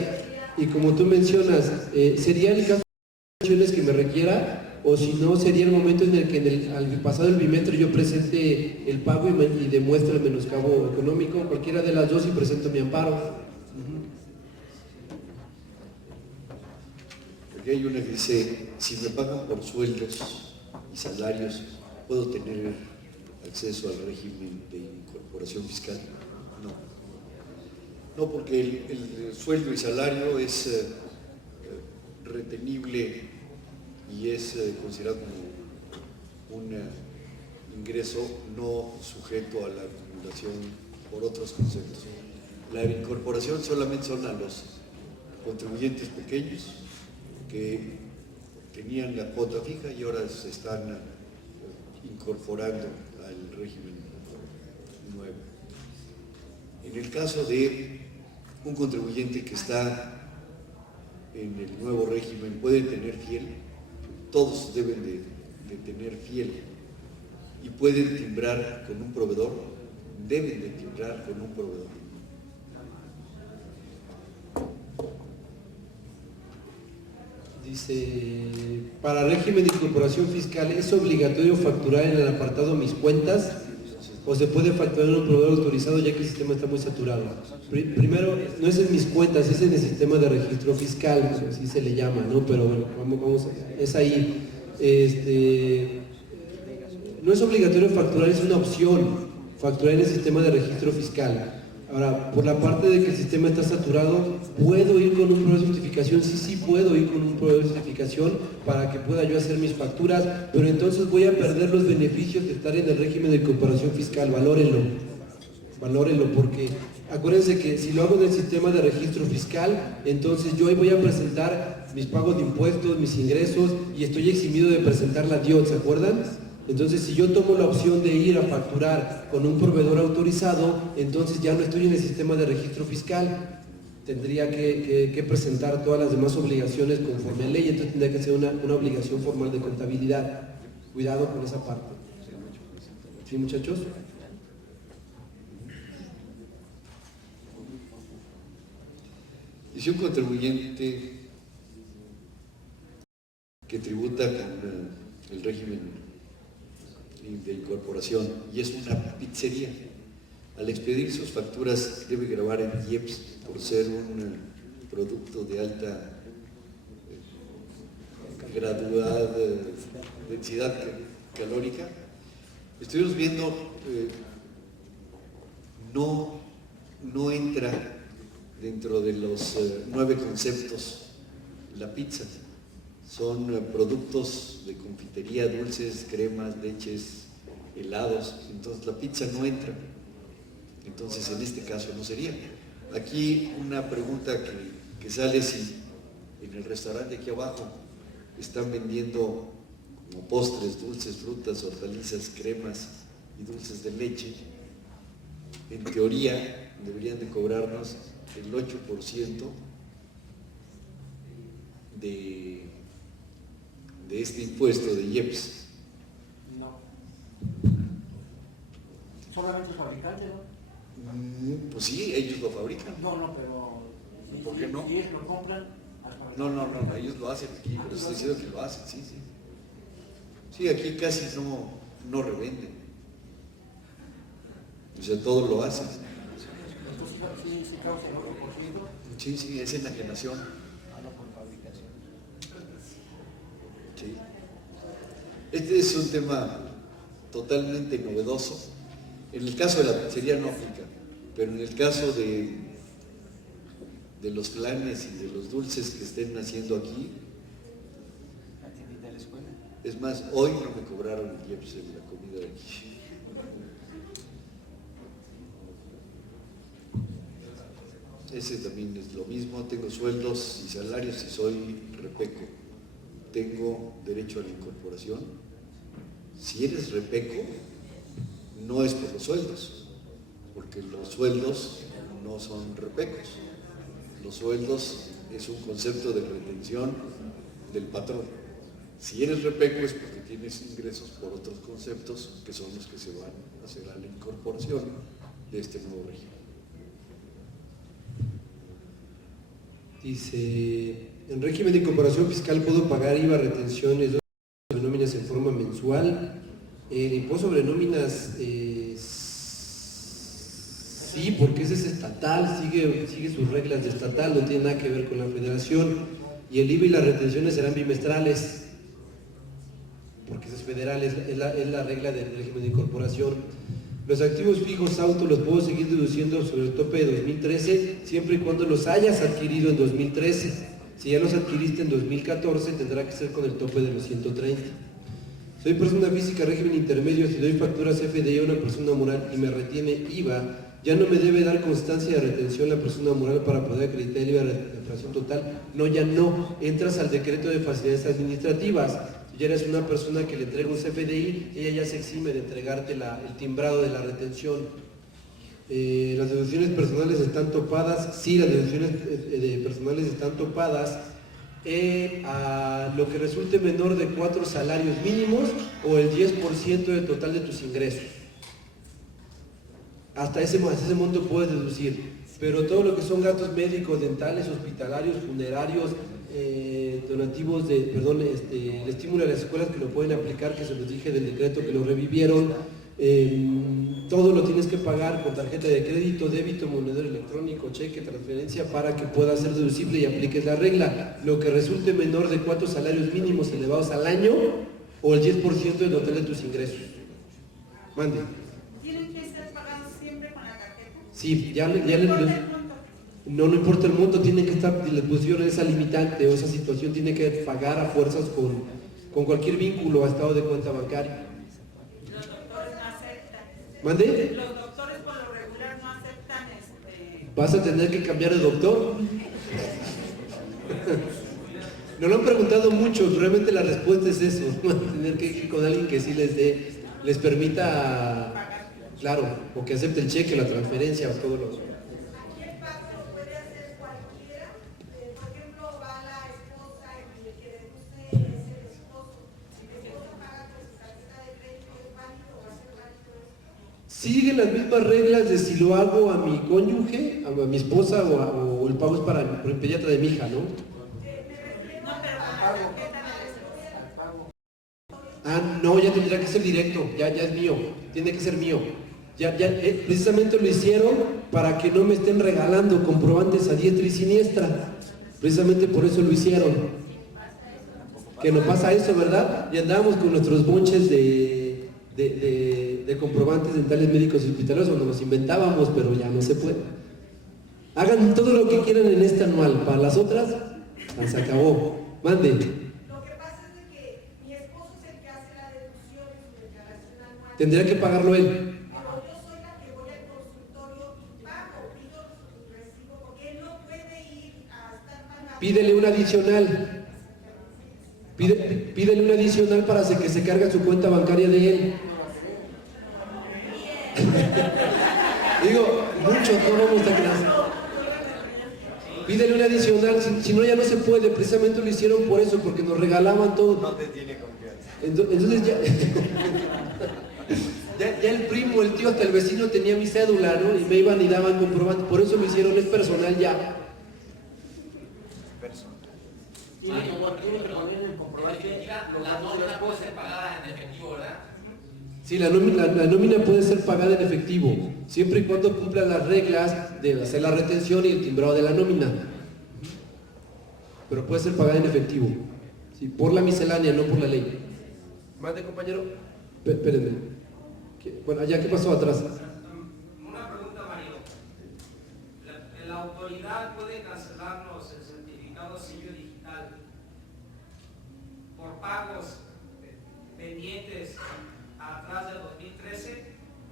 Y como tú mencionas, ¿sería el caso de acciones que me requiera? O si no, sería el momento en el que al pasado el bimestre yo presente el pago y demuestre el menoscabo económico, cualquiera de las dos, y presento mi amparo. Porque hay una que dice, si me pagan por sueldos y salarios, ¿puedo tener acceso al régimen de incorporación fiscal? No, porque el sueldo y salario es retenible y es considerado como un ingreso no sujeto a la acumulación por otros conceptos. La incorporación solamente son a los contribuyentes pequeños que tenían la cuota fija y ahora se están incorporando al régimen nuevo. En el caso de un contribuyente que está en el nuevo régimen, puede tener fiel, todos deben de tener fiel, y pueden timbrar con un proveedor, deben de timbrar con un proveedor. Dice, para régimen de incorporación fiscal, ¿es obligatorio facturar en el apartado Mis Cuentas? ¿O se puede facturar en un proveedor autorizado ya que el sistema está muy saturado? Primero, no es en Mis Cuentas, es en el sistema de registro fiscal, así se le llama, ¿no? Pero bueno, vamos, es ahí. No es obligatorio facturar, es una opción, facturar en el sistema de registro fiscal. Ahora, por la parte de que el sistema está saturado, ¿puedo ir con un proveedor de certificación? Sí, puedo ir con un proveedor de certificación para que pueda yo hacer mis facturas, pero entonces voy a perder los beneficios de estar en el régimen de incorporación fiscal. Valórenlo, porque acuérdense que si lo hago en el sistema de registro fiscal, entonces yo ahí voy a presentar mis pagos de impuestos, mis ingresos, y estoy eximido de presentar la DIOT, ¿se acuerdan? Entonces, si yo tomo la opción de ir a facturar con un proveedor autorizado, entonces ya no estoy en el sistema de registro fiscal. Tendría que presentar todas las demás obligaciones conforme a ley, entonces tendría que ser una obligación formal de contabilidad. Cuidado con esa parte. ¿Sí, muchachos? Y si un contribuyente que tributa con el régimen de incorporación y es una pizzería, Al expedir sus facturas debe grabar el IEPS por ser un producto de alta graduada densidad calórica. Estuvimos viendo, no entra dentro de los 9 conceptos la pizza. Son productos de confitería, dulces, cremas, leches, helados. Entonces la pizza no entra. Entonces en este caso no sería. Aquí una pregunta que sale si en el restaurante aquí abajo están vendiendo como postres, dulces, frutas, hortalizas, cremas y dulces de leche. En teoría deberían de cobrarnos el 8% de este impuesto de IEPS. No. Solamente el fabricante, ¿no? Pues sí, ellos lo fabrican. No, pero... ¿Por qué no? Si ellos lo compran... No, ellos lo hacen aquí, pero estoy diciendo que lo hacen, sí. Sí, aquí casi no revenden. O sea, todo lo hacen. Entonces, sí causa el 8%. Sí, es enajenación. No por fabricación. Sí. Este es un tema totalmente novedoso. En el caso de la pizzería no aplica, pero en el caso de los flanes y de los dulces que estén haciendo aquí, ¿De la escuela? es más, hoy no me cobraron el IEPS en la comida de aquí. Ese también es lo mismo, tengo sueldos y salarios y soy repeco. Tengo derecho a la incorporación. Si eres repeco, no es por los sueldos, porque los sueldos no son repecos. Los sueldos es un concepto de retención del patrón. Si eres repeco es porque tienes ingresos por otros conceptos que son los que se van a hacer a la incorporación de este nuevo régimen. Dice, en régimen de incorporación fiscal puedo pagar IVA, retenciones, sobre nóminas en forma mensual. El impuesto sobre nóminas, sí, porque ese es estatal, sigue sus reglas de estatal, no tiene nada que ver con la federación. Y el IVA y las retenciones serán bimestrales, porque eso es federal, es la regla del régimen de incorporación. Los activos fijos auto los puedo seguir deduciendo sobre el tope de 2013, siempre y cuando los hayas adquirido en 2013. Si ya los adquiriste en 2014, tendrá que ser con el tope de los 130. Soy persona física, régimen intermedio, si doy facturas FDI a una persona moral y me retiene IVA, ya no me debe dar constancia de retención la persona moral para poder acreditar el IVA de inflación total. No, ya no. Entras al decreto de facilidades administrativas. Si ya eres una persona que le entrega un CFDI, ella ya se exime de entregarte el timbrado de la retención. Las deducciones personales están topadas. Sí, las deducciones personales están topadas a lo que resulte menor de 4 salarios mínimos o el 10% del total de tus ingresos. Hasta ese monto puedes deducir, pero todo lo que son gastos médicos, dentales, hospitalarios, funerarios, donativos el estímulo a las escuelas que lo pueden aplicar, que se los dije del decreto que lo revivieron, todo lo tienes que pagar con tarjeta de crédito, débito, monedero electrónico, cheque, transferencia, para que pueda ser deducible y apliques la regla. Lo que resulte menor de 4 salarios mínimos elevados al año o el 10% del total de tus ingresos. Mande. ¿Tienen que ser pagados siempre con la tarjeta? Sí, no importa el monto, tiene que estar, le pusieron esa limitante o esa situación, tiene que pagar a fuerzas con cualquier vínculo a estado de cuenta bancaria. Los doctores no aceptan. ¿Mande? Los doctores por lo regular no aceptan ¿Vas a tener que cambiar de doctor? No lo han preguntado mucho, realmente la respuesta es eso, tener que ir con alguien que sí les permita, claro, o que acepte el cheque, la transferencia o todo lo demás. Aquí el pago lo puede hacer cualquiera, por ejemplo, va la esposa y el que le guste es el esposo. Si el esposo paga con su tarjeta de crédito, ¿es válido o va a ser válido esto? Siguen las mismas reglas de si lo hago a mi cónyuge, a mi esposa o el pago es para el pediatra de mi hija, ¿no? Ah, no, ya tendrá que ser directo, ya es mío, tiene que ser mío. Precisamente lo hicieron para que no me estén regalando comprobantes a diestra y siniestra. Precisamente por eso lo hicieron. Que no pasa eso, ¿verdad? Y andábamos con nuestros bonches de comprobantes dentales médicos y hospitalarios cuando los inventábamos, pero ya no se puede. Hagan todo lo que quieran en este anual. Para las otras, se acabó. Mande. Lo que pasa es de que mi esposo es el que hace la deducción en su declaración anual. Tendría que pagarlo él. Pero yo soy la que voy al consultorio y pago, pido recibo, porque él no puede ir a estar pagando. Pídele un adicional. Pídele un adicional para que se cargue su cuenta bancaria de él. Digo, muchos no vamos a clase. Pídele un adicional, si no ya no se puede. Precisamente lo hicieron por eso, porque nos regalaban todo. No te tiene confianza. Entonces ya, ya el primo, el tío, hasta el vecino tenía mi cédula, ¿no? Y me iban y daban comprobante. Por eso lo hicieron, es personal ya. Y como aquí me recomiendan el comprobante, La nómina puede ser pagada en efectivo, ¿verdad? Sí, la nómina puede ser pagada en efectivo, siempre y cuando cumpla las reglas de hacer la retención y el timbrado de la nómina. Pero puede ser pagada en efectivo, sí, por la miscelánea, no por la ley. Mande, compañero. Espérenme. Bueno, allá, ¿qué pasó atrás? Una pregunta, Mario. La autoridad puede cancelarnos el certificado civil digital por pagos pendientes atrás del 2013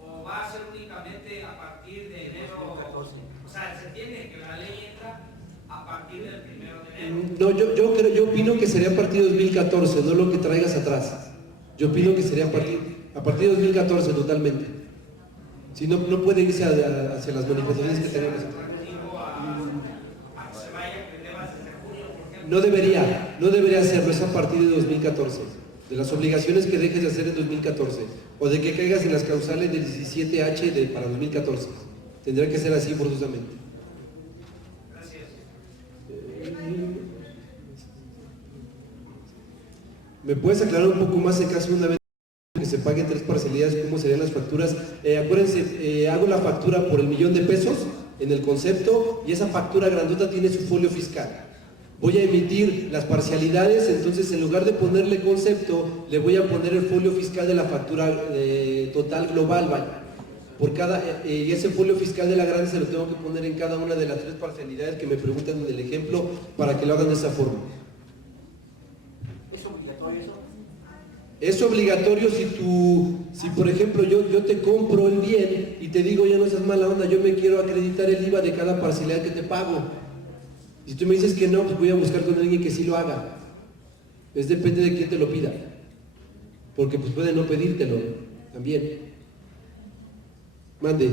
o va a ser únicamente a partir de enero? O sea, se entiende que la ley entra a partir del 1 de enero. No, yo opino que sería a partir de 2014, no lo que traigas atrás. Yo opino que sería a partir de 2014 totalmente. Si no puede irse hacia las manifestaciones que tenemos. No debería hacerlo, es a partir de 2014. De las obligaciones que dejes de hacer en 2014 o de que caigas en las causales del 17H para 2014. Tendrá que ser así forzosamente. Gracias. ¿Me puedes aclarar un poco más en caso de una vez que se paguen 3 parcialidades, cómo serían las facturas? Acuérdense, hago la factura por $1,000,000 en el concepto y esa factura grandota tiene su folio fiscal. Voy a emitir las parcialidades, entonces en lugar de ponerle concepto, le voy a poner el folio fiscal de la factura total global, vaya. Y ese folio fiscal de la grande se lo tengo que poner en cada una de las 3 parcialidades que me preguntan en el ejemplo para que lo hagan de esa forma. ¿es obligatorio eso? Es obligatorio si por ejemplo yo te compro el bien y te digo, ya no seas mala onda, yo me quiero acreditar el IVA de cada parcialidad que te pago. Y si tú me dices que no, pues voy a buscar con alguien que sí lo haga. Depende de quién te lo pida. Porque pues puede no pedírtelo también. Mande.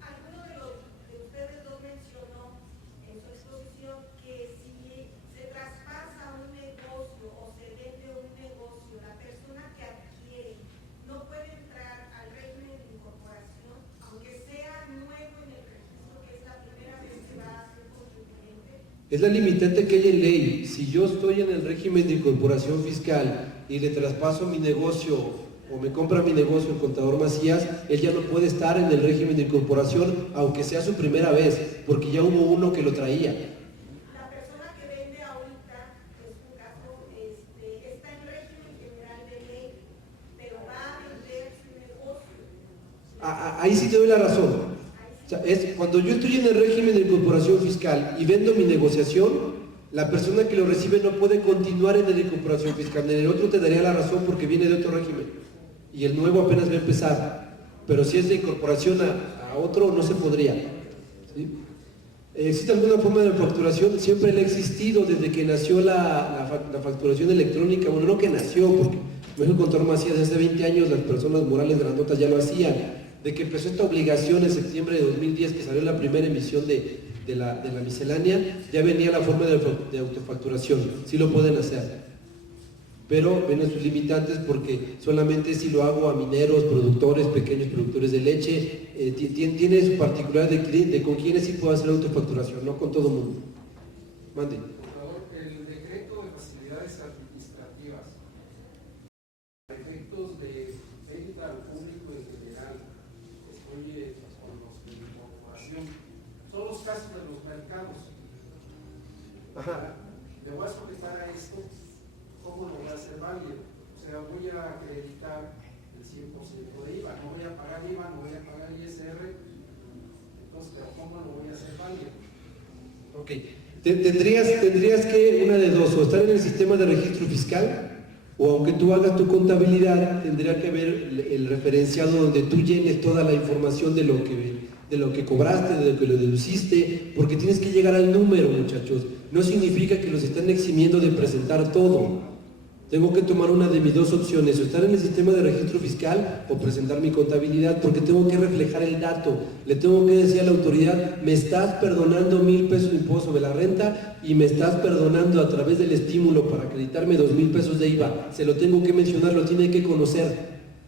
Alguno de ustedes dos mencionó en su exposición que si se traspasa un negocio o se vende un negocio, la persona que adquiere no puede entrar al régimen de incorporación, aunque sea nuevo en el registro, que es la primera vez que va a ser contribuyente. Es la limitante que hay en ley. Si yo estoy en el régimen de incorporación fiscal y le traspaso mi negocio o me compra mi negocio el contador Macías, él ya no puede estar en el régimen de incorporación, aunque sea su primera vez, porque ya hubo uno que lo traía. La persona que vende ahorita, en su caso, está en régimen general de ley, pero va a vender su negocio. Ahí sí te doy la razón. O sea, cuando yo estoy en el régimen de incorporación fiscal y vendo mi negociación, la persona que lo recibe no puede continuar en el de incorporación fiscal. En el otro te daría la razón porque viene de otro régimen y el nuevo apenas va a empezar. Pero si es de incorporación a otro, no se podría. ¿Sí? ¿Existe alguna forma de facturación? Siempre le ha existido desde que nació la facturación electrónica. Bueno, no que nació, porque el contador Macías desde hace 20 años las personas morales grandotas ya lo hacían. De que empezó esta obligación en septiembre de 2010, que salió la primera emisión de la miscelánea, ya venía la forma de autofacturación. Sí lo pueden hacer. Pero ven sus limitantes porque solamente si lo hago a mineros, productores, pequeños productores de leche, tiene su particular de con quienes sí puedo hacer autofacturación, no con todo el mundo. Mande. Por favor, el decreto de facilidades administrativas, a efectos de venta al público en general, Ajá. Le voy a sujetar a esto, ¿cómo lo voy a hacer válido? O sea, voy a acreditar el 100% de IVA, no voy a pagar IVA, no voy a pagar ISR, entonces, ¿pero cómo lo voy a hacer válido? Ok. Tendrías que, una de dos, o estar en el sistema de registro fiscal, o aunque tú hagas tu contabilidad, tendría que ver el referenciado donde tú llenes toda la información de lo que cobraste, de lo que lo deduciste, porque tienes que llegar al número, muchachos. No significa que los están eximiendo de presentar todo. Tengo que tomar una de mis dos opciones, o estar en el sistema de registro fiscal o presentar mi contabilidad, porque tengo que reflejar el dato. Le tengo que decir a la autoridad, me estás perdonando 1,000 pesos de impuesto sobre la renta y me estás perdonando a través del estímulo para acreditarme 2,000 pesos de IVA. Se lo tengo que mencionar, lo tiene que conocer.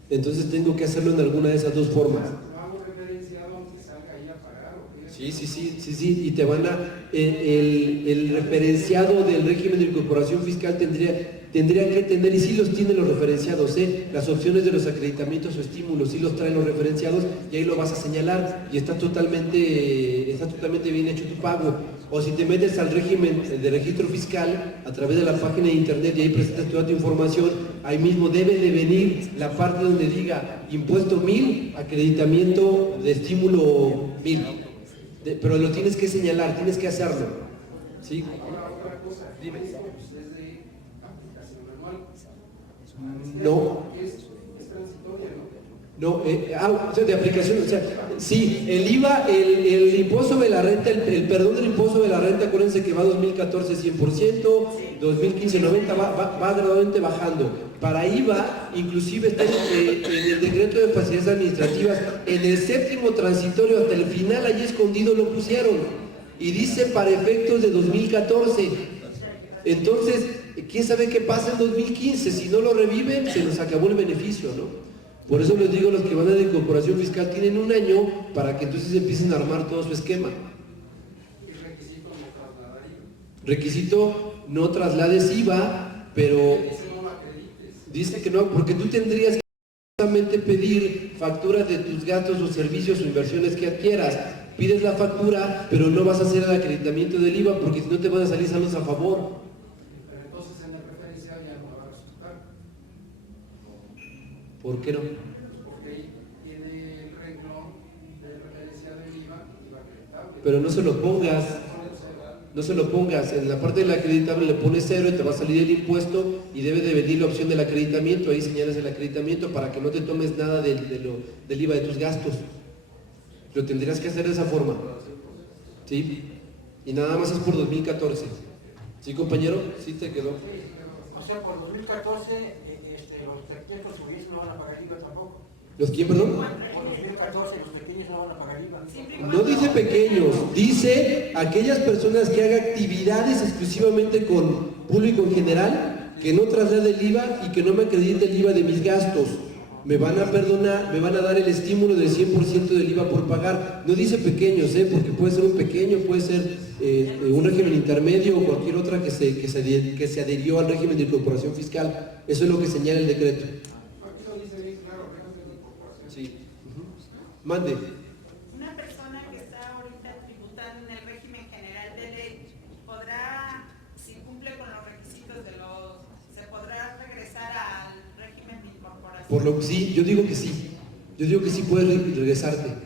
Entonces tengo que hacerlo en alguna de esas dos formas. ¿Hago referencia a donde salga ahí a pagar o qué? Sí, y te van a... El referenciado del régimen de incorporación fiscal tendría que tener, y sí los tiene los referenciados, las opciones de los acreditamientos o estímulos, sí los traen los referenciados y ahí lo vas a señalar y está totalmente bien hecho tu pago. O si te metes al régimen de registro fiscal a través de la página de internet y ahí presentas toda tu información, ahí mismo debe de venir la parte donde diga impuesto 1,000, acreditamiento de estímulo 1,000. Pero lo tienes que señalar, tienes que hacerlo. ¿Sí? Ahora, otra cosa, Dime. esto pues, es de aplicación anual. No. Es transitoria, ¿no? No, o sea, de aplicación, o sea, sí, el IVA, el impuesto sobre la renta, el perdón del impuesto de la renta, acuérdense que va 2014 100%, 2015 90%, va gradualmente bajando. Para IVA, inclusive está en el decreto de facilidades administrativas, en el séptimo transitorio hasta el final, ahí escondido lo pusieron, y dice para efectos de 2014. Entonces, ¿quién sabe qué pasa en 2015? Si no lo reviven, se nos acabó el beneficio, ¿no? Por eso les digo, los que van a la incorporación fiscal tienen un año para que entonces empiecen a armar todo su esquema. Y requisito no trasladar IVA. Requisito, no traslades IVA, pero No lo acredites. dice que no, porque tú tendrías que solamente pedir facturas de tus gastos o servicios o inversiones que adquieras. Pides la factura, pero no vas a hacer el acreditamiento del IVA porque si no te van a salir saldos a favor. Pero entonces en el referencial ya no me va a resultar. ¿Por qué no? Porque ahí tiene el renglón de referencia del IVA acreditable. Pero no se lo pongas. No se lo pongas, en la parte del acreditable le pones 0 y te va a salir el impuesto y debe de venir la opción del acreditamiento, ahí señalas el acreditamiento para que no te tomes nada del IVA de tus gastos. Lo tendrías que hacer de esa forma. ¿Sí? Y nada más es por 2014. ¿Sí, compañero? ¿Sí te quedó? O sea, por 2014, los pequeños consumidores no van a pagar IVA tampoco. ¿Los quién, perdón? Por 2014, los pequeños no van a pagar IVA. No dice pequeños, dice aquellas personas que hagan actividades exclusivamente con público en general, que no traslade el IVA y que no me acredite el IVA de mis gastos. Me van a perdonar, me van a dar el estímulo del 100% del IVA por pagar. No dice pequeños, porque puede ser un pequeño, puede ser un régimen intermedio o cualquier otra que se adhirió al régimen de incorporación fiscal. Eso es lo que señala el decreto. Aquí lo dice bien claro, régimen de incorporación. Sí. Mande. Una persona que está ahorita tributando en el régimen general de ley podrá, si cumple con los requisitos se podrá regresar al régimen de incorporación. Sí, yo digo que sí. Yo digo que sí puedes regresarte.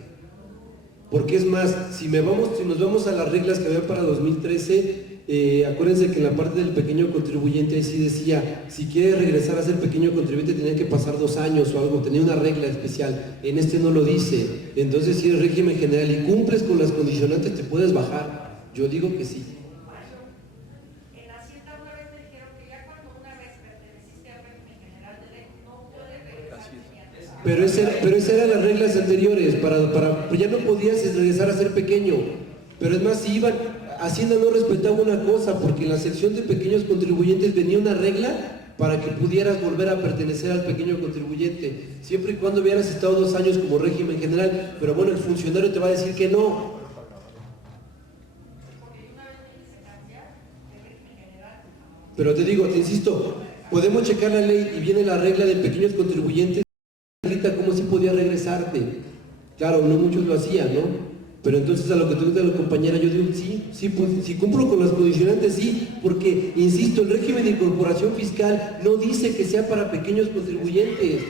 Porque es más, si nos vamos a las reglas que había para 2013, acuérdense que en la parte del pequeño contribuyente ahí sí decía, si quieres regresar a ser pequeño contribuyente tenía que pasar 2 años o algo, tenía una regla especial. En este no lo dice. Entonces si eres régimen general y cumples con las condicionantes te puedes bajar. Yo digo que sí. En Hacienda una vez me dijeron que ya cuando una vez perteneciste al régimen general de ley no puedes regresar. Pero esas eran las reglas anteriores, ya no podías regresar a ser pequeño. Pero es más, si Hacienda no respetaba una cosa, porque en la sección de pequeños contribuyentes venía una regla para que pudieras volver a pertenecer al pequeño contribuyente, siempre y cuando hubieras estado 2 años como régimen general, pero bueno, el funcionario te va a decir que no. Pero te digo, te insisto, podemos checar la ley y viene la regla de pequeños contribuyentes, como si podía regresarte. Claro, no muchos lo hacían, ¿no? Pero entonces a lo que tú dices, la compañera, yo digo, sí, pues, si cumplo con las condicionantes, sí, porque, insisto, el régimen de incorporación fiscal no dice que sea para pequeños contribuyentes,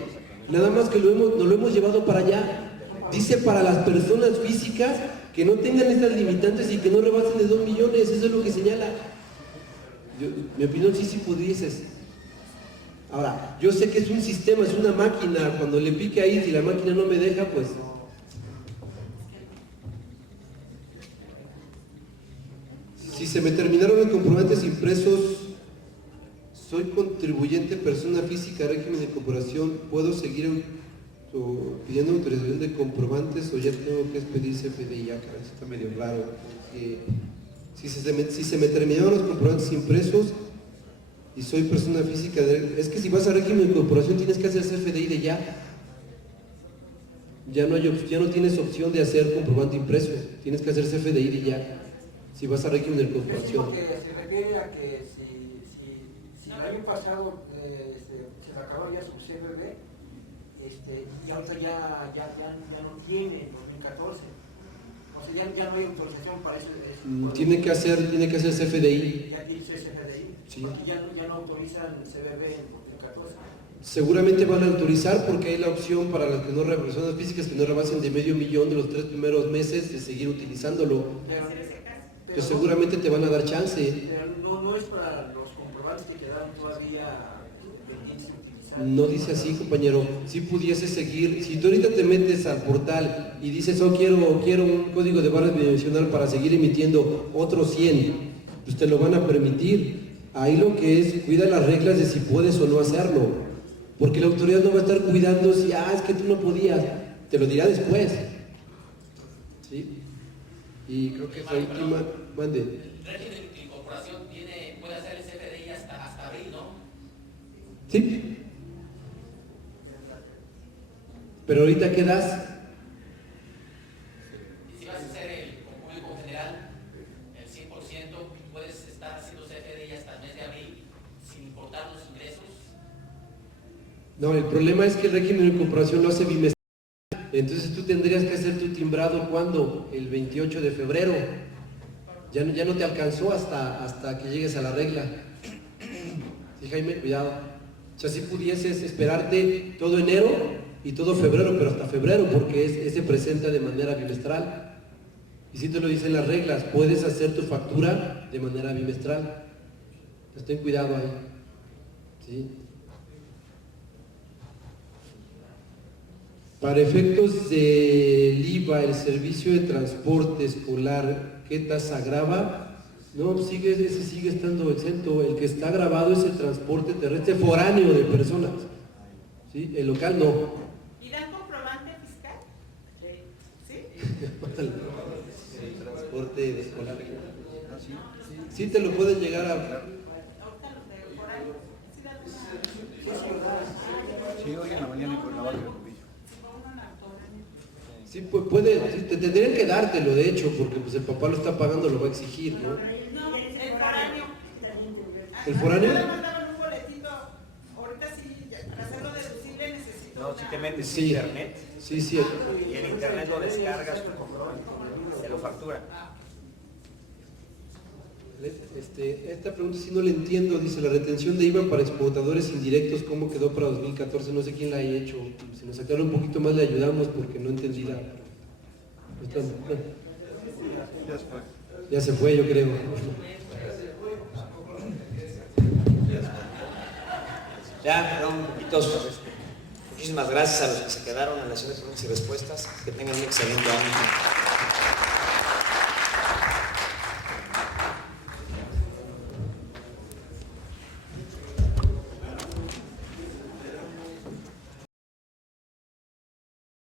nada más que nos lo hemos llevado para allá. Dice para las personas físicas que no tengan estas limitantes y que no rebasen de 2 millones, eso es lo que señala. Mi opinión, sí pudieses. Ahora, yo sé que es un sistema, es una máquina, cuando le pique ahí, si la máquina no me deja, pues... Si se me terminaron los comprobantes impresos, soy contribuyente persona física, régimen de incorporación, ¿puedo seguir pidiendo autorización de comprobantes o ya tengo que expedir CFDI? Ya, caray, está medio raro. Si se me terminaron los comprobantes impresos y soy persona física, es que si vas a régimen de incorporación tienes que hacer CFDI de ya. Ya no tienes opción de hacer comprobante impreso, tienes que hacer CFDI de ya. Si vas a régimen de incorporación. Es que se refiere a que si el año pasado se le acabó ya su CBB, y ahorita ya no tiene 2014. O sea, ya no hay autorización para eso. Tiene que hacer CFDI. Ya dice CFDI. Sí. Porque ya no autorizan CBB en 2014. Seguramente van a autorizar porque hay la opción para las que no personas físicas que no rebasen de $500,000 de los 3 primeros meses de seguir utilizándolo. Que seguramente te van a dar chance. Pero no es para los comprobantes que quedaron todavía pendientes de utilizar. No dice así, compañero. Si pudiese seguir, si tú ahorita te metes al portal y dices, oh, quiero un código de barras bidimensional para seguir emitiendo otros 100, pues te lo van a permitir. Ahí lo que es, cuida las reglas de si puedes o no hacerlo. Porque la autoridad no va a estar cuidando si, es que tú no podías. Te lo dirá después. ¿Sí? Y creo que la última, mande. El régimen de incorporación puede hacer el CFDI hasta abril, ¿no? Sí. Pero ahorita, ¿qué das? Y si vas a hacer el público general, el 100%, puedes estar haciendo CFDI hasta el mes de abril sin importar los ingresos. No, el problema es que el régimen de incorporación lo hace bimestral. Entonces tú tendrías que hacer tu timbrado ¿cuándo? El 28 de febrero. Ya no te alcanzó hasta que llegues a la regla. Sí, Jaime, cuidado. O sea, si pudieses esperarte todo enero y todo febrero, pero hasta febrero, porque se presenta de manera bimestral. Y si te lo dicen las reglas, puedes hacer tu factura de manera bimestral. Entonces ten cuidado ahí. ¿Sí? Para efectos del IVA, el servicio de transporte escolar, ¿qué tasa grava? No, ese sigue estando exento. El que está grabado es el transporte terrestre foráneo de personas. ¿Sí? El local no. ¿Y dan comprobante fiscal? ¿Sí? El transporte escolar. Sí te lo pueden llegar a... Ahorita los de foráneo. Sí, hoy en la mañana en Cuernavaca. Sí, pues te tendrían que dártelo, de hecho, porque pues el papá lo está pagando, lo va a exigir, ¿no? No, el foráneo. ¿El foráneo? Me mandaban un boletito. Ahorita sí, para hacerlo deducible necesito. No, si te metes Sí. en internet Sí. y en internet lo descargas tu comprobante, te lo factura. Esta pregunta sí no la entiendo, dice, la retención de IVA para exportadores indirectos, ¿cómo quedó para 2014? No sé quién la ha hecho, si nos aclara un poquito más le ayudamos porque no entendí la... Ya se fue, yo creo. Ya, perdón, un poquito. Muchísimas gracias a los que se quedaron en las sesiones de preguntas y respuestas. Que tengan un excelente año.